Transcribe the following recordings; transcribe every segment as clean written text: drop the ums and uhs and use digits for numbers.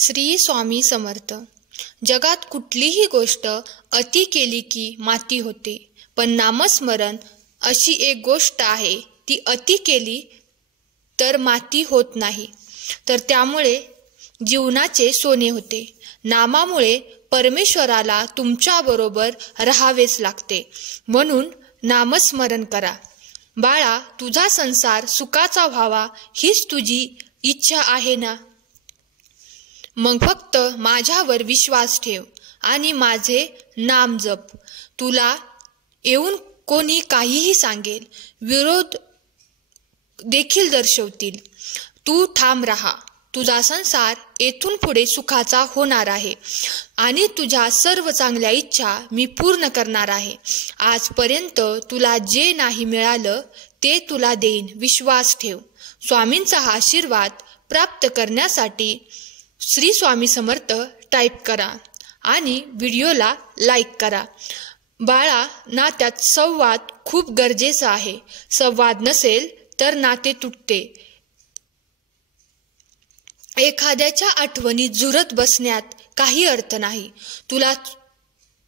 श्री स्वामी समर्थ. जगात कुठलीही गोष्ट अति केली की माती होते, पण नामस्मरण अशी एक गोष्ट आहे ती अति केली तर माती होत नाही, तर त्यामुळे जीवनाचे सोने होते. नामामुळे परमेश्वराला तुमच्याबरोबर राहावेच लागते, म्हणून नामस्मरण करा. बाळा, तुझा संसार सुखाचा व्हावा हीच तुझी इच्छा आहे ना? मग फक्त माझ्यावर विश्वास ठेव आणि माझे नाम जप. तुला येऊन कोणी काहीही सांगेल, विरोध देखील दर्शवतील, तू ठाम राहा. तुझा संसार येथून पुढे सुखाचा होणार आहे आणि तुझ्या सर्व चांगल्या इच्छा मी पूर्ण करणार आहे. आजपर्यंत तुला जे नाही मिळालं ते तुला देईन, विश्वास ठेव. स्वामींचा हा आशीर्वाद प्राप्त करण्यासाठी श्री स्वामी समर्थ टाईप करा आणि व्हिडिओला लाईक करा. बाळा, नात्यात संवाद खूप गरजेचा आहे. संवाद नसेल तर नाते तुटते. एखाद्याच्या आठवणीत झुरत बसण्यात काही अर्थ नाही. तुला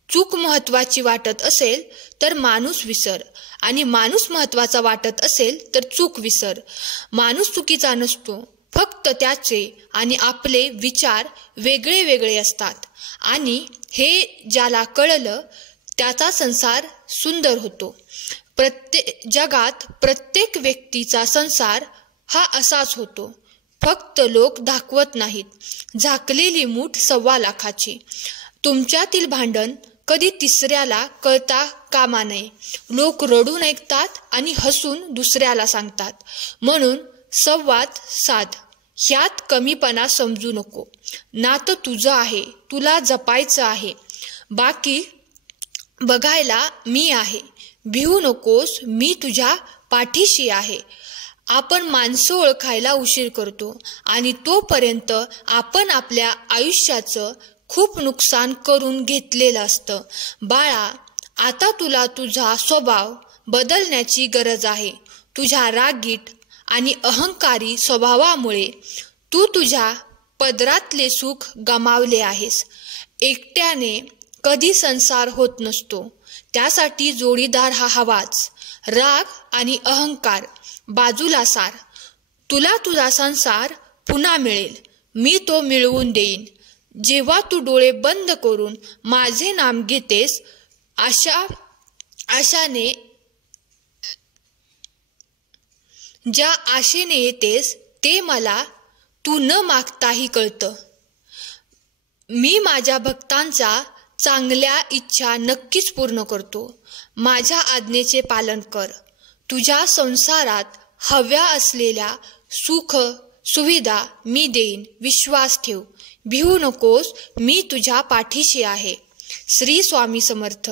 चूक महत्वाची वाटत असेल तर माणूस विसर, आणि माणूस महत्वाचा वाटत असेल तर चूक विसर. माणूस चुकीचा नसतो, फक्त त्याचे आणि आपले विचार वेगळे वेगळे असतात, आणि हे ज्याला कळलं त्याचा संसार सुंदर होतो. जगात प्रत्येक व्यक्तीचा संसार हा असाच होतो, फक्त लोक दाखवत नाहीत. झाकलेली मूठ 1.25 लाखाची. तुमच्यातील भांडण कधी तिसऱ्याला कळता कामा नये. लोक रडून ऐकतात आणि हसून दुसऱ्याला सांगतात. म्हणून संवाद साध. ह्यात कमीपणा समजू नको. नातं तुझं आहे, तुला जपायचं आहे. बाकी बघायला मी आहे. भिवू नकोस, मी तुझ्या पाठीशी आहे. आपण माणसं ओळखायला उशीर करतो आणि तोपर्यंत आपण आपल्या आयुष्याचं खूप नुकसान करून घेतलेलं असतं. बाळा, आता तुला तुझा स्वभाव बदलण्याची गरज आहे. तुझ्या रागीट आणि अहंकारी स्वभावामुळे तू तुझ्या पदरातले सुख गमावले आहेस. एकट्याने कधी संसार होत नसतो, त्यासाठी जोडीदार हा हवाच. राग आणि अहंकार बाजूला सार. तुला तुझा संसार पुन्हा मिळेल, मी तो मिळवून देईन. जेव्हा तू डोळे बंद करून माझे नाम घेतेस, ज्या आशेने येतेस ते मला तू न मागताही कळतं. मी माझ्या भक्तांचा चांगल्या इच्छा नक्कीच पूर्ण करतो. माझ्या आज्ञेचे पालन कर. तुझ्या संसारात हव्या असलेल्या सुख सुविधा मी देईन, विश्वास ठेव. भिवू नकोस, मी तुझ्या पाठीशी आहे. श्री स्वामी समर्थ.